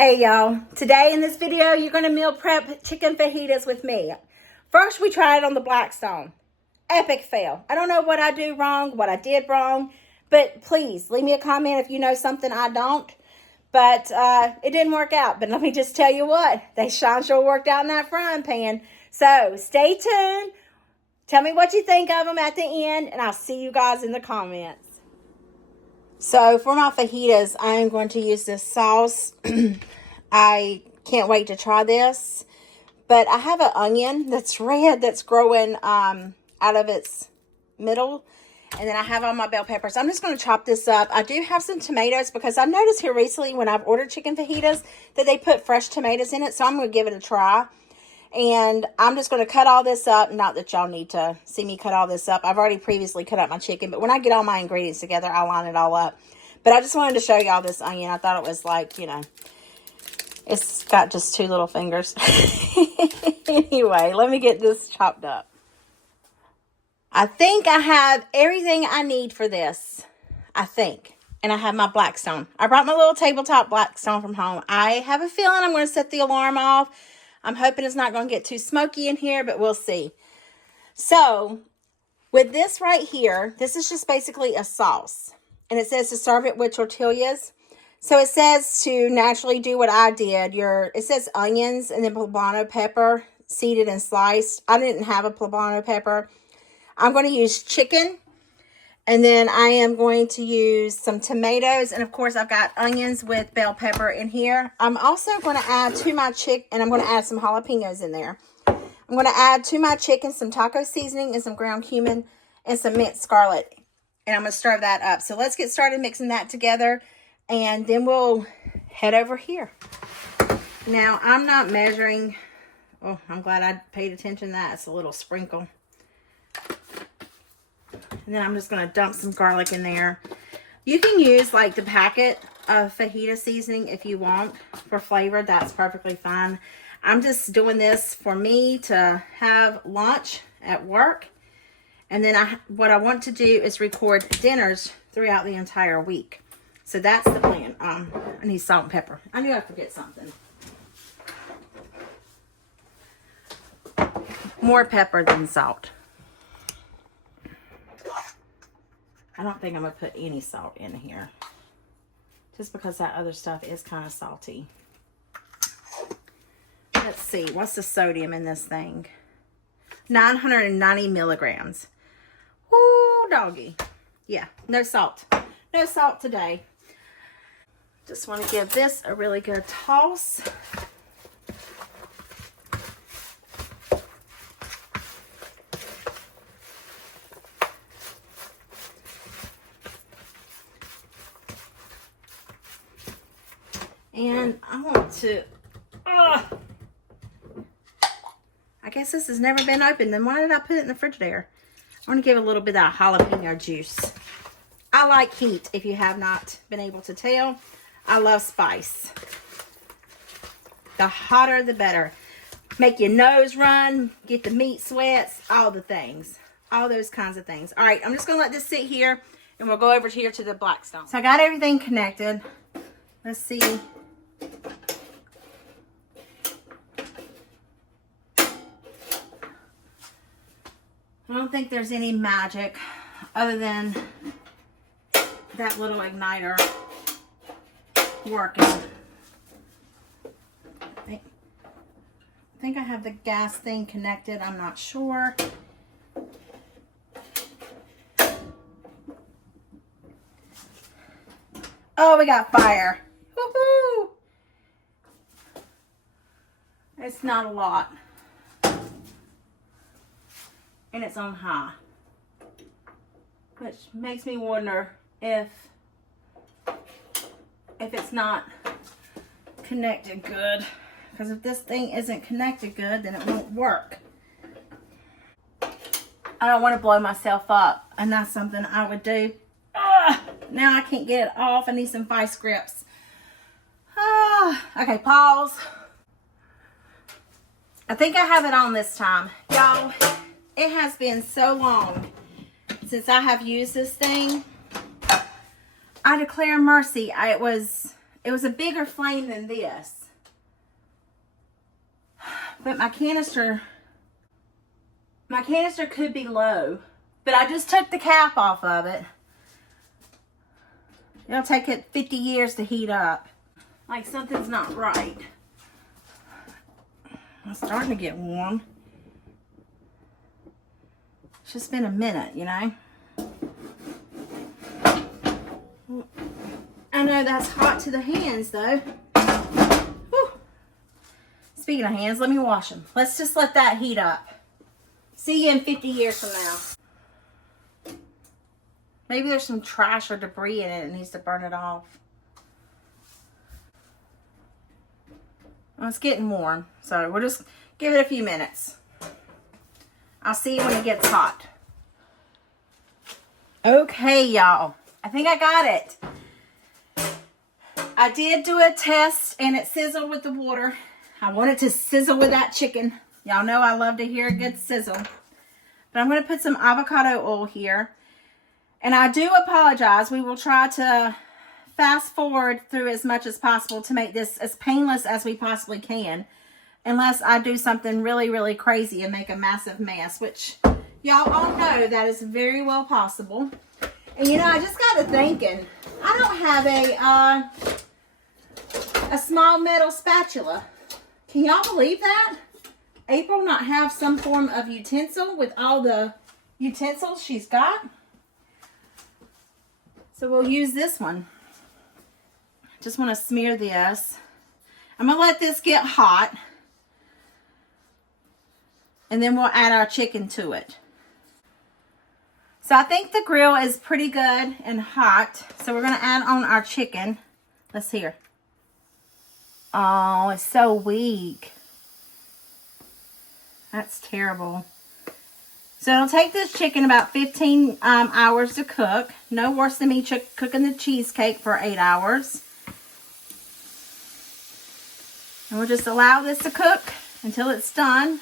Hey y'all, today in this video you're going to meal prep chicken fajitas with me. First we tried on the Blackstone. Epic fail. I don't know what I do wrong, what I did wrong, but please leave me a comment if you know something I don't. But it didn't work out. But let me just tell you what, they sure worked out in that frying pan. So stay tuned. Tell me what you think of them at the end, and I'll see you guys in the comments. So for my fajitas, I am going to use this sauce. I can't wait to try this. But I have an onion that's red that's growing out of its middle. And then I have all my bell peppers. I'm just going to chop this up. I do have some tomatoes because I noticed here recently when I've ordered chicken fajitas that they put fresh tomatoes in it. So I'm going to give it a try. And I'm just going to cut all this up. Not that y'all need to see me cut all this up. I've already previously cut up my chicken. But when I get all my ingredients together, I'll line it all up. But I just wanted to show y'all this onion. I thought it was like, you know, it's got just two little fingers. Anyway, let me get this chopped up. I think I have everything I need for this. I think. And I have my Blackstone. I brought my little tabletop Blackstone from home. I have a feeling I'm going to set the alarm off. I'm hoping it's not going to get too smoky in here, but we'll see. So, with this right here, this is just basically a sauce. And it says to serve it with tortillas. So, it says to naturally do what I did. It says onions and then poblano pepper, seeded and sliced. I didn't have a poblano pepper. I'm going to use chicken. And then I am going to use some tomatoes. And of course, I've got onions with bell pepper in here. I'm also going to add to my chicken, and I'm going to add some jalapeños in there. I'm going to add to my chicken some taco seasoning and some ground cumin and some minced scarlet. And I'm going to stir that up. So let's get started mixing that together. And then we'll head over here. Now, I'm not measuring. Oh, I'm glad I paid attention to that. It's a little sprinkle. And then I'm just going to dump some garlic in there. You can use like the packet of fajita seasoning if you want for flavor. That's perfectly fine. I'm just doing this for me to have lunch at work. And then what I want to do is record dinners throughout the entire week. So that's the plan. I need salt and pepper. I knew I'd forget something. More pepper than salt. I don't think I'm going to put any salt in here. Just because that other stuff is kind of salty. Let's see. What's the sodium in this thing? 990 milligrams. Woo, doggy. Yeah, no salt. No salt today. Just want to give this a really good toss. And I want to, I guess this has never been opened. Then why did I put it in the Frigidaire? I want to give a little bit of jalapeno juice. I like heat, if you have not been able to tell. I love spice. The hotter, the better. Make your nose run, get the meat sweats, all the things. All those kinds of things. All right, I'm just going to let this sit here, and we'll go over here to the Blackstone. So I got everything connected. Let's see. I don't think there's any magic other than that little igniter working. I think I have the gas thing connected. I'm not sure. Oh, we got fire. Woohoo! It's not a lot. And it's on high. Which makes me wonder if it's not connected good. Because if this thing isn't connected good, then it won't work. I don't want to blow myself up. And that's something I would do. Now I can't get it off. I need some vice grips. Okay, pause. I think I have it on this time. Y'all, it has been so long since I have used this thing. I declare mercy. It was It was a bigger flame than this. But my canister could be low. But I just took the cap off of it. It'll take it 50 years to heat up. Like something's not right. It's starting to get warm. It's just been a minute, you know. I know that's hot to the hands though. Whew. Speaking of hands, let me wash them. Let's just let that heat up. See you in 50 years from now. Maybe there's some trash or debris in it and needs to burn it off. Well, it's getting warm, so we'll just give it a few minutes. I'll see you when it gets hot. Okay, y'all. I think I got it. I did do a test and it sizzled with the water. I wanted to sizzle with that chicken. Y'all know I love to hear a good sizzle. But I'm going to put some avocado oil here. And I do apologize. We will try to fast forward through as much as possible to make this as painless as we possibly can. Unless I do something really, really crazy and make a massive mess. Which y'all all know that is very well possible. And you know, I just got to thinking. I don't have a small metal spatula. Can y'all believe that? April not have some form of utensil with all the utensils she's got. So we'll use this one. Just want to smear this. I'm going to let this get hot. And then we'll add our chicken to it. So I think the grill is pretty good and hot. So we're going to add on our chicken. Let's hear. Oh, it's so weak. That's terrible. So it'll take this chicken about 15 hours to cook. No worse than me cooking the cheesecake for 8 hours. And we'll just allow this to cook until it's done.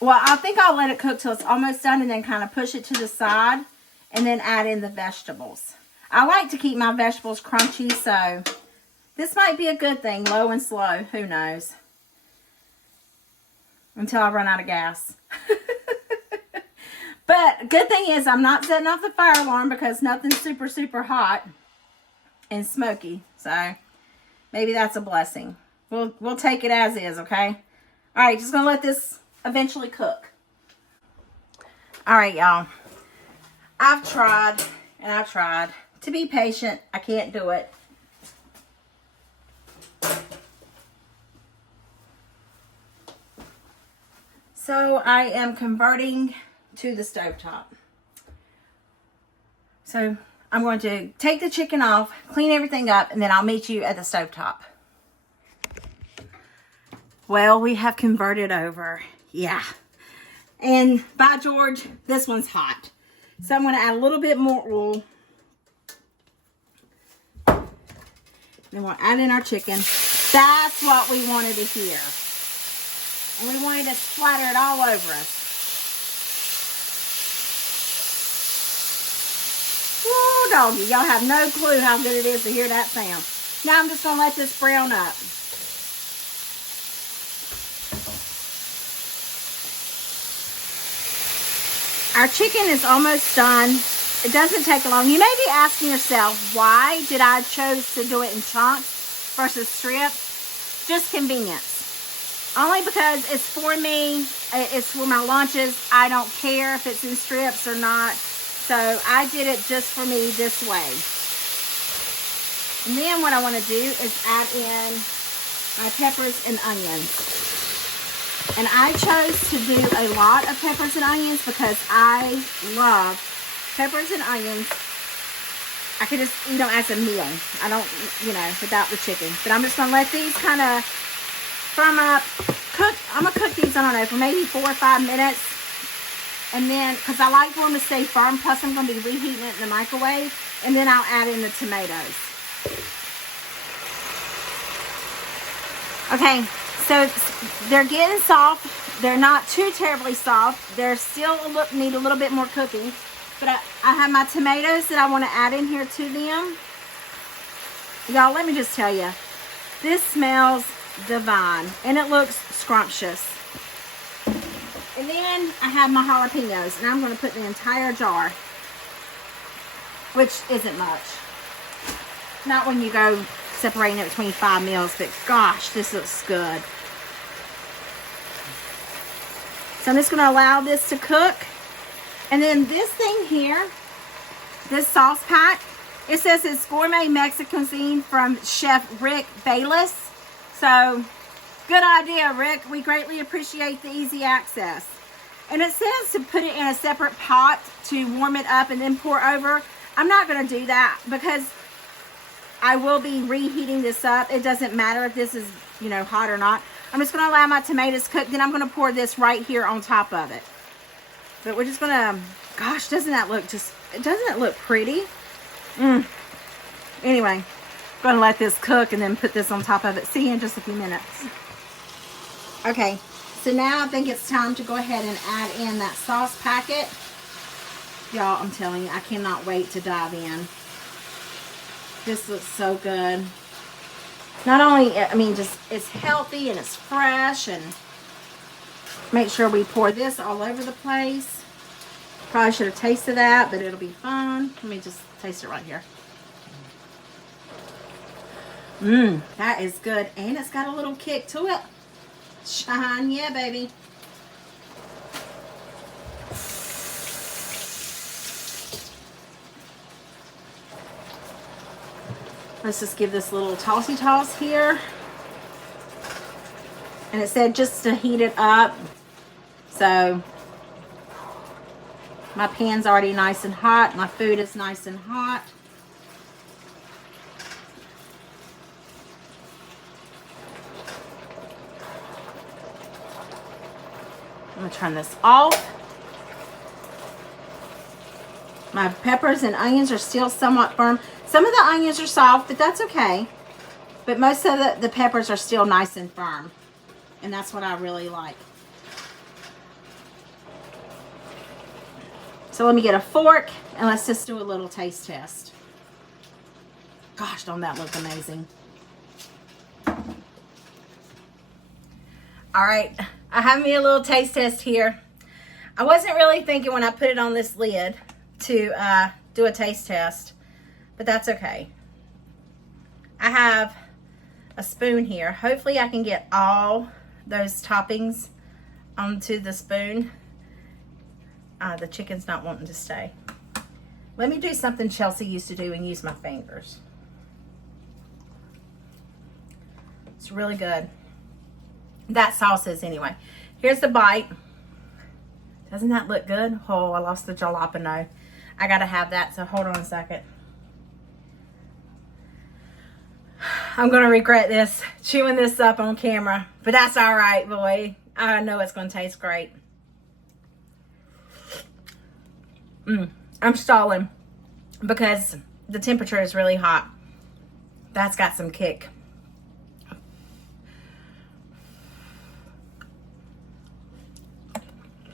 Well, I think I'll let it cook till it's almost done and then kind of push it to the side and then add in the vegetables. I like to keep my vegetables crunchy, so this might be a good thing, low and slow. Who knows? Until I run out of gas. But good thing is I'm not setting off the fire alarm because nothing's super, super hot and smoky. So maybe that's a blessing. We'll take it as is, okay? All right, just going to let this eventually cook. All right, y'all. I've tried and I've tried to be patient. I can't do it. So I am converting to the stovetop. So I'm going to take the chicken off, clean everything up, and then I'll meet you at the stovetop. Well, we have converted over. Yeah. And by George, this one's hot. So I'm going to add a little bit more oil. Then we'll add in our chicken. That's what we wanted to hear. And we wanted to splatter it all over us. Woo, doggy. Y'all have no clue how good it is to hear that sound. Now I'm just going to let this brown up. Our chicken is almost done. It doesn't take long. You may be asking yourself, why did I choose to do it in chunks versus strips? Just convenience. Only because it's for me. It's for my lunches. I don't care if it's in strips or not. So I did it just for me this way. And then what I want to do is add in my peppers and onions. And I chose to do a lot of peppers and onions because I love peppers and onions. I could just eat them as a meal. I don't, without the chicken. But I'm just going to let these kind of firm up. I'm going to cook these, I don't know, for maybe 4 or 5 minutes. And then, because I like for them to stay firm, plus I'm going to be reheating it in the microwave. And then I'll add in the tomatoes. Okay, so they're getting soft. They're not too terribly soft. They're still need a little bit more cooking. But I have my tomatoes that I want to add in here to them. Y'all, let me just tell you, this smells divine and it looks scrumptious. And then I have my jalapeños, and I'm going to put the entire jar, which isn't much. Not when you go separating it between 5 meals, but gosh, this looks good. So I'm just going to allow this to cook. And then this thing here, this sauce pack, it says it's gourmet Mexican cuisine from Chef Rick Bayless. So, good idea, Rick. We greatly appreciate the easy access. And it says to put it in a separate pot to warm it up and then pour over. I'm not going to do that because I will be reheating this up. It doesn't matter if this is, you know, hot or not. I'm just going to allow my tomatoes cook. Then I'm going to pour this right here on top of it. But we're just going to, gosh, doesn't that look just, doesn't it look pretty? Anyway, I'm going to let this cook and then put this on top of it. See you in just a few minutes. Okay, so now I think it's time to go ahead and add in that sauce packet. Y'all, I'm telling you, I cannot wait to dive in. This looks so good. Not only, I mean, just it's healthy and it's fresh, and make sure we pour this all over the place. Probably should have tasted that, but it'll be fun. Let me just taste it right here. That is good. And it's got a little kick to it. Shine, yeah, baby. Let's just give this little tossy toss here. And it said just to heat it up. So my pan's already nice and hot. My food is nice and hot. I'm going to turn this off. My peppers and onions are still somewhat firm. Some of the onions are soft, but that's okay. But most of the peppers are still nice and firm. And that's what I really like. So let me get a fork and let's just do a little taste test. Gosh, don't that look amazing? All right, I have me a little taste test here. I wasn't really thinking when I put it on this lid to do a taste test, but that's okay. I have a spoon here. Hopefully I can get all those toppings onto the spoon. The chicken's not wanting to stay. Let me do something Chelsea used to do and use my fingers. It's really good. That sauce is anyway. Here's the bite. Doesn't that look good? Oh, I lost the jalapeno. I gotta have that, so hold on a second. I'm gonna regret this, chewing this up on camera, but that's all right, boy. I know it's gonna taste great. I'm stalling because the temperature is really hot. That's got some kick.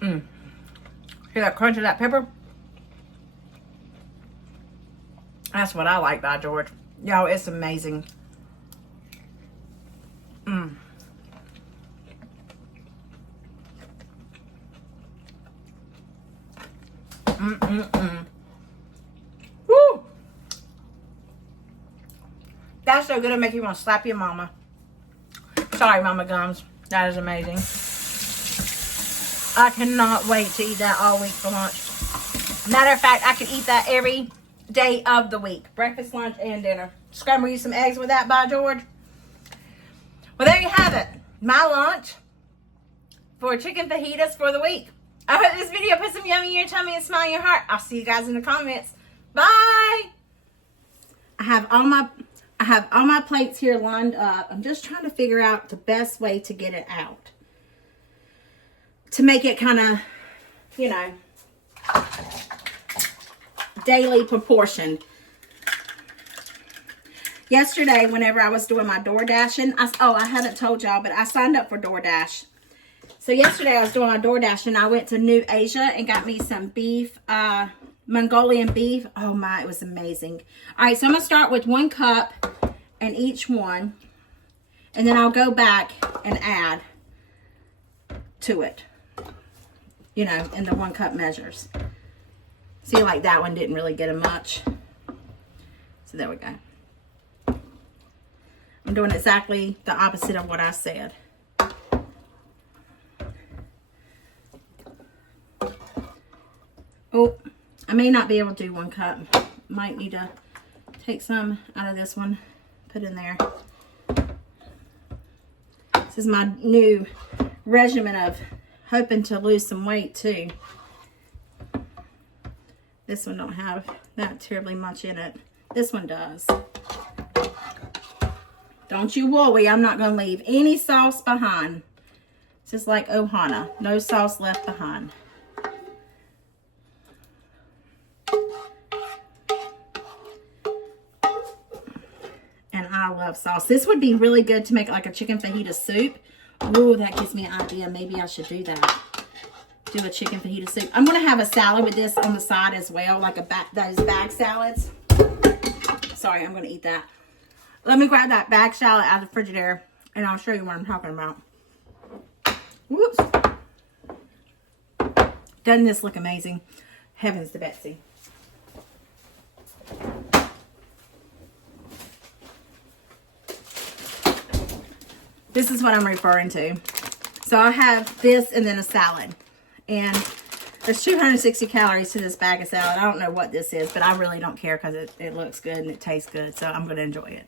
Hear that crunch of that pepper? That's what I like, by George. Y'all, it's amazing. Woo! That's so good it'll make you want to slap your mama. Sorry, Mama Gums. That is amazing. I cannot wait to eat that all week for lunch. Matter of fact, I could eat that every day of the week. Breakfast, lunch, and dinner. Scramble you some eggs with that, by George. Well, there you have it. My lunch for chicken fajitas for the week. I hope this video put some yummy in your tummy and smile in your heart. I'll see you guys in the comments. Bye. I have all my plates here lined up. I'm just trying to figure out the best way to get it out. To make it kind of, you know, daily proportion. Yesterday, whenever I was doing my door dashing, I haven't told y'all, but I signed up for DoorDash. So yesterday I was doing my DoorDash and I went to New Asia and got me some beef, Mongolian beef. Oh my, it was amazing. All right, so I'm going to start with 1 cup in each one, and then I'll go back and add to it, you know, in the 1 cup measures. See, like that one didn't really get much. So there we go. I'm doing exactly the opposite of what I said. Oh, I may not be able to do 1 cup. Might need to take some out of this one, put in there. This is my new regimen of hoping to lose some weight too. This one don't have that terribly much in it. This one does. Don't you worry, I'm not going to leave any sauce behind. It's just like Ohana, no sauce left behind. And I love sauce. This would be really good to make like a chicken fajita soup. Ooh, that gives me an idea. Maybe I should do that. Do a chicken fajita soup. I'm going to have a salad with this on the side as well, like those bag salads. Sorry, I'm going to eat that. Let me grab that bag salad out of the Frigidaire, and I'll show you what I'm talking about. Whoops. Doesn't this look amazing? Heavens to Betsy. This is what I'm referring to. So I have this and then a salad. And there's 260 calories to this bag of salad. I don't know what this is, but I really don't care because it looks good and it tastes good. So I'm going to enjoy it.